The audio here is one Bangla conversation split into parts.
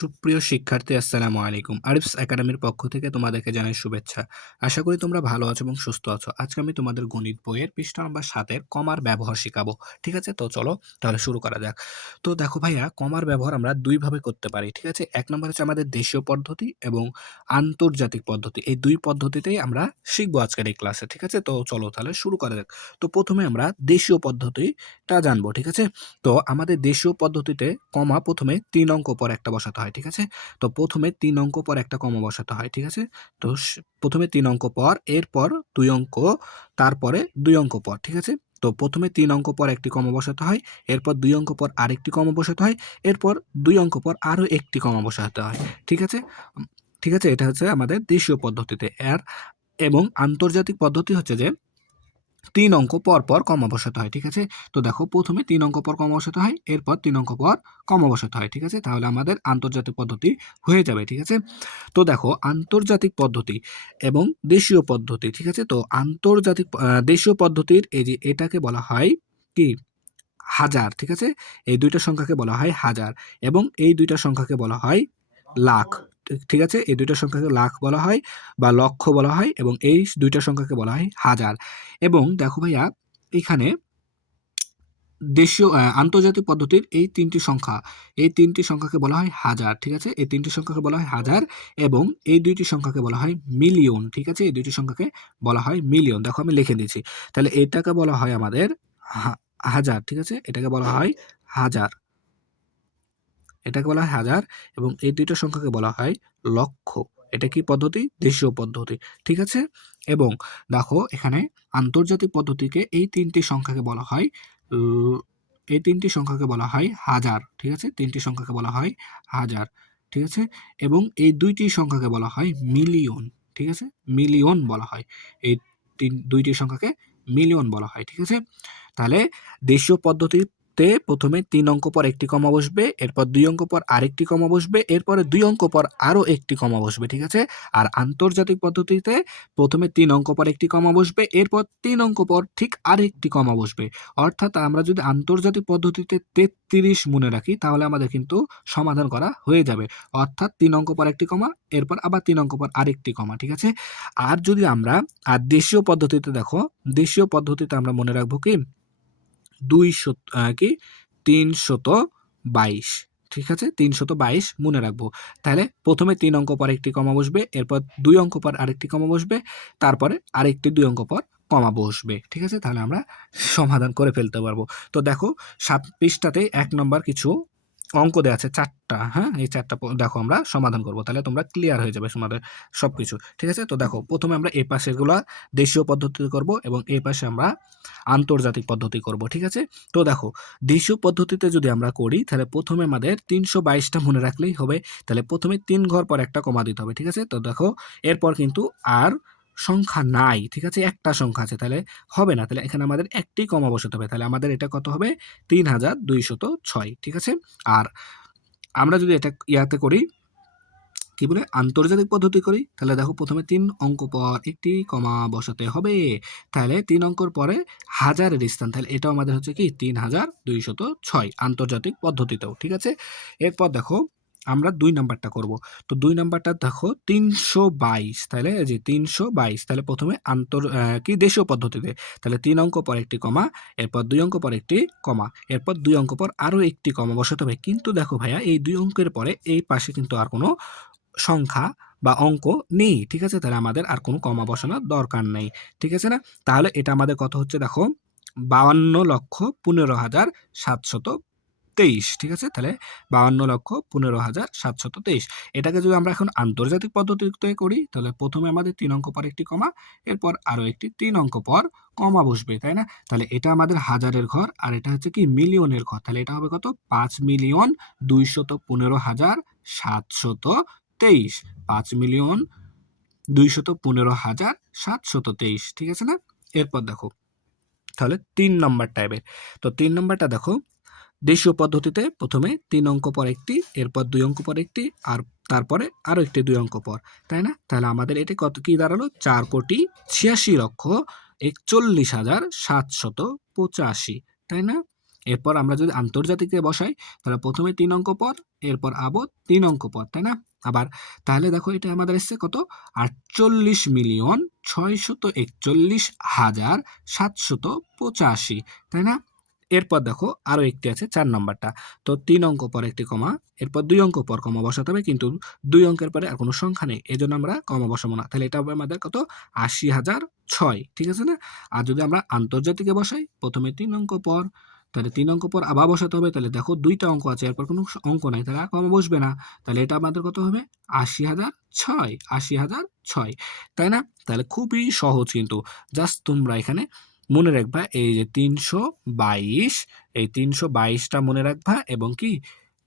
সুপ্রিয় শিক্ষার্থী আসসালামু আলাইকুম। আরিফস একাডেমির পক্ষ থেকে তোমাদেরকে জানাই শুভেচ্ছা। আশা করি তোমরা ভালো আছো এবং সুস্থ আছো। আজকে আমি তোমাদের গণিত বইয়ের পৃষ্ঠা নাম্বার ৭ এর কমার ব্যবহার শিখাবো। ঠিক আছে? তো চলো তাহলে শুরু করা যাক। তো দেখো ভাইয়া, কমার ব্যবহার আমরা ২ ভাবে করতে পারি। ঠিক আছে? ১ নম্বর হচ্ছে আমাদের দেশীয় পদ্ধতি এবং আন্তর্জাতিক পদ্ধতি। এই ২ পদ্ধতিতেই আমরা শিখবো আজকের এই ক্লাসে। ঠিক আছে? তো চলো তাহলে শুরু করা যাক। তো ১ম এ আমরা দেশীয় পদ্ধতিটা জানবো। ঠিক আছে? তো আমাদের দেশীয় পদ্ধতিতে কমা ১ম এ ৩ অঙ্ক পর একটা বসাতে হয়, ঠিক আছে? তো ১ম এ ৩ অঙ্ক পর একটা কমা বসাতে হয়, ঠিক আছে? তো ১ম এ ৩ অঙ্ক পর, এরপর ২ অঙ্ক, তারপরে ২ অঙ্ক পর, ঠিক আছে? তো ১ম এ ৩ অঙ্ক পর একটি কমা বসাতে হয়, এরপর ২ অঙ্ক পর আরেকটি কমা বসাতে হয়, এরপর ২ অঙ্ক পর আরো একটি কমা বসাতে হয়, ঠিক আছে? উম ঠিক আছে? এটা হচ্ছে আমাদের দেশীয় পদ্ধতিতে। এবং আন্তর্জাতিক পদ্ধতি হচ্ছে যে ৩ অঙ্ক পর, পর কমা বসাতে হয়। ঠিক আছে? তো দেখো ১ম এ ৩ অঙ্ক পর কমা বসাতে হয়, এরপর ৩ অঙ্ক পর কমা বসাতে হয়। ঠিক আছে? তাহলে আমাদের আন্তর্জাতিক পদ্ধতি হয়ে যাবে। ঠিক আছে? তো দেখো আন্তর্জাতিক পদ্ধতি এবং দেশীয় পদ্ধতি। ঠিক আছে? তো দেশীয় পদ্ধতির এই যে এটাকে বলা হয় কি? হাজার। ঠিক আছে? এই ২ টা সংখ্যাকে বলা হয় হাজার এবং এই ২ টা সংখ্যাকে বলা হয় লাখ। ঠিক আছে? এই ২ টা সংখ্যাকে লাখ বলা হয় বা লক্ষ বলা হয় এবং এই ২ টা সংখ্যাকে বলা হয় হাজার। এবং দেখো ভাইয়া, এখানে আন্তর্জাতিক পদ্ধতির এই ৩ টি সংখ্যাকে বলা হয় হাজার। ঠিক আছে? এই ৩ টি সংখ্যাকে বলা হয় হাজার এবং এই ২ টি সংখ্যাকে বলা হয় মিলিয়ন। ঠিক আছে? এই ২ টি সংখ্যাকে বলা হয় মিলিয়ন। দেখো আমি লিখে দিচ্ছি। তাহলে এটাকে বলা হয় আমাদের হা হাজার। ঠিক আছে? এটাকে বলা হয় হাজার। এটাকে বলা হয় হাজার এবং এই ২ টা সংখ্যাকে বলা হয় লক্ষ। এটা কি পদ্ধতি? দেশীয় পদ্ধতি। ঠিক আছে? এবং দেখো এখানে আন্তর্জাতিক পদ্ধতিকে এই ৩ টি সংখ্যাকে বলা হয় ল এই ৩ টি সংখ্যাকে বলা হয় হাজার। ঠিক আছে? ৩ টি সংখ্যাকে বলা হয় হাজার। ঠিক আছে? এবং এই ২ টি সংখ্যাকে বলা হয় মিলিয়ন। ঠিক আছে? মিলিয়ন বলা হয়। এই ২ টি সংখ্যাকে মিলিয়ন বলা হয়। ঠিক আছে? তাহলে দেশীয় পদ্ধতিতে ১ম এ ৩ অঙ্ক পর একটি কমা বসবে, এরপর ২ অঙ্ক পর আরেকটি কমা বসবে, এরপরে ২ অঙ্ক পর আরো একটি কমা বসবে, ঠিক আছে? আর আন্তর্জাতিক পদ্ধতিতে ১ম এ ৩ অঙ্ক পর একটি কমা বসবে, এরপর ৩ অঙ্ক পর ঠিক আরেকটি কমা বসবে। অর্থাৎ আমরা যদি আন্তর্জাতিক পদ্ধতিতে ৩৩ মনে রাখি তাহলে আমাদের কিন্তু সমাধান করা হয়ে যাবে। অর্থাৎ ৩ অঙ্ক পর একটি কমা, এরপর আবার ৩ অঙ্ক পর আরেকটি কমা, ঠিক আছে? আর যদি আমরা দেশীয় পদ্ধতিতে দেখো, দেশীয় পদ্ধতিতে আমরা মনে রাখবো কি? ৩২২। ঠিক আছে? ৩২২ মনে রাখবো। তাহলে ১ম এ ৩ অঙ্ক পর একটি কমা বসবে, এরপর ২ অঙ্ক পর আরেকটি কমা বসবে, তারপরে আরেকটি ২ অঙ্ক পর কমা বসবে। ঠিক আছে? তাহলে আমরা সমাধান করে ফেলতে পারবো। তো দেখো ৭ পৃষ্ঠাতে ১ নম্বর কিছু অঙ্ক দেয়া আছে ৪ টা, হ্যাঁ? এই ৪ টা দেখো আমরা সমাধান করব। তাহলে তোমরা ক্লিয়ার হয়ে যাবে তোমাদের সবকিছু। ঠিক আছে? তো দেখো ১ম এ আমরা এই পাশেরগুলা দেশীয় পদ্ধতিতে করব এবং এই পাশে আমরা আন্তর্জাতিক পদ্ধতি করব। ঠিক আছে? তো দেখো দেশীয় পদ্ধতিতে যদি আমরা করি তাহলে ১ম এ আমাদের ৩২২ টা মনে রাখলেই হবে। তাহলে ১ম এ ৩ ঘর পর একটা কমা দিতে হবে। ঠিক আছে? তো দেখো এরপর কিন্তু আর সংখ্যা নাই। ঠিক আছে? একটা সংখ্যা আছে। তাহলে হবে না। তাহলে এখানে আমাদের একটি কমা বসাতে হবে। তাহলে আমাদের এটা কত হবে? ৩২০৬। ঠিক আছে? আর আমরা যদি এটা ইয়াতে করি, কি বলে? আন্তর্জাতিক পদ্ধতি করি, তাহলে দেখো ১ম এ ৩ অঙ্ক পর একটি কমা বসাতে হবে। তাহলে ৩ অঙ্কর পরে হাজারের স্থান। তাহলে এটাও আমাদের হচ্ছে কি? ৩২০৬ আন্তর্জাতিক পদ্ধতিতেও। ঠিক আছে? এরপর দেখো আমরা ২ নাম্বারটা করব। তো ২ নাম্বারটা দেখো ৩২২। তাহলে এই যে ৩২২। তাহলে ১ম এ দেশীয় পদ্ধতিতে। তাহলে ৩ অঙ্ক পর একটি কমা, এরপর ২ অঙ্ক পর একটি কমা, এরপর ২ অঙ্ক পর আরো একটি কমা বসাতে হবে। কিন্তু দেখো ভাইয়া, এই ২ অঙ্কের পরে এই পাশে কিন্তু আর কোনো সংখ্যা বা অঙ্ক নেই। ঠিক আছে? তাহলে আমাদের আর কোনো কমা বসানোর দরকার নেই। ঠিক আছে না? তাহলে এটা আমাদের কত হচ্ছে দেখো, ৫২,১৫,৭২৩। ঠিক আছে? তাহলে ৫২,১৫,৭২৩। এটাকে যদি আমরা এখন আন্তর্জাতিক পদ্ধতিতে করি তাহলে ১ম এ আমাদের ৩ অঙ্ক পর একটি কমা, এরপর আরো একটি ৩ অঙ্ক পর কমা বসবে, তাই না? তাহলে এটা আমাদের হাজারের ঘর আর এটা হচ্ছে কি? মিলিয়নের ঘর। তাহলে এটা হবে কত? ৫,২১৫,৭২৩। ৫,২১৫,৭২৩। ঠিক আছে না? এরপর দেখো তাহলে ৩ নাম্বার টাইপের। তো ৩ নাম্বারটা দেখো, দেশীয় পদ্ধতিতে ১ম এ ৩ অঙ্ক পর একটি, এরপর ২ অঙ্ক পর একটি, আর তারপরে আরো একটি ২ অঙ্ক পর। তাই না? তাহলে আমাদের এটা কত কি দাঁড়ালো? ৪,৮৬,৪১,৭৮৫। তাই না? এরপর আমরা যদি আন্তর্জাতিকে বসাই তাহলে প্রথমে ৩ অঙ্ক পর, এরপর আবার ৩ অঙ্ক পর, তাই না? আবার তাহলে দেখো এটা আমাদের এসছে কত? ৪৮,৬৪১,৭৮৫, তাই না? এরপর দেখো আরো একটি আছে ৪ নাম্বারটা। তো ৩ অঙ্ক পর একটি কমা, এরপর ২ অঙ্ক পর কমা বসাতে হবে, কিন্তু ২ অঙ্কের পরে আর কোনো সংখ্যা নেই। এজন্য আমরা কমা বসাবো না। তাহলে এটা হবে আমাদের কত? ৮০,০০০৬, ঠিক আছে না? আর যদি আমরা আন্তর্জাতিকে বসাই, প্রথমে ৩ অঙ্ক পর, তাহলে ৩ অঙ্ক পর আবার বসাতে হবে। তাহলে দেখো ২ টা অঙ্ক আছে, এরপর কোনো অঙ্ক নাই। তাহলে আর কমা বসবে না। তাহলে এটা আমাদের কত হবে? ৮০,০০০৬, ৮০,০০০৬, তাই না? তাহলে খুবই সহজ কিন্তু। জাস্ট তোমরা এখানে মনে রাখবা এই যে ৩২২, এই ৩২২ টা মনে রাখবা, এবং কি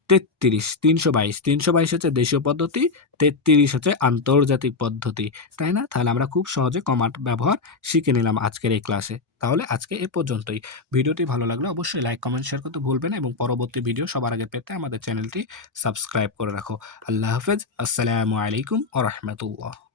৩৩, ৩২২, ৩২২ হচ্ছে দেশীয় পদ্ধতি, ৩৩ হচ্ছে আন্তর্জাতিক পদ্ধতি, তাই না? তাহলে আমরা খুব সহজে কমার ব্যবহার শিখে নিলাম আজকের এই ক্লাসে। তাহলে আজকে এ পর্যন্তই। ভিডিওটি ভালো লাগলে অবশ্যই লাইক, কমেন্ট, শেয়ার করতে ভুলবেন না, এবং পরবর্তী ভিডিও সবার আগে পেতে আমাদের চ্যানেলটি সাবস্ক্রাইব করে রাখো। আল্লাহ হাফেজ। আসসালামু আলাইকুম ওয়া রাহমাতুল্লাহ।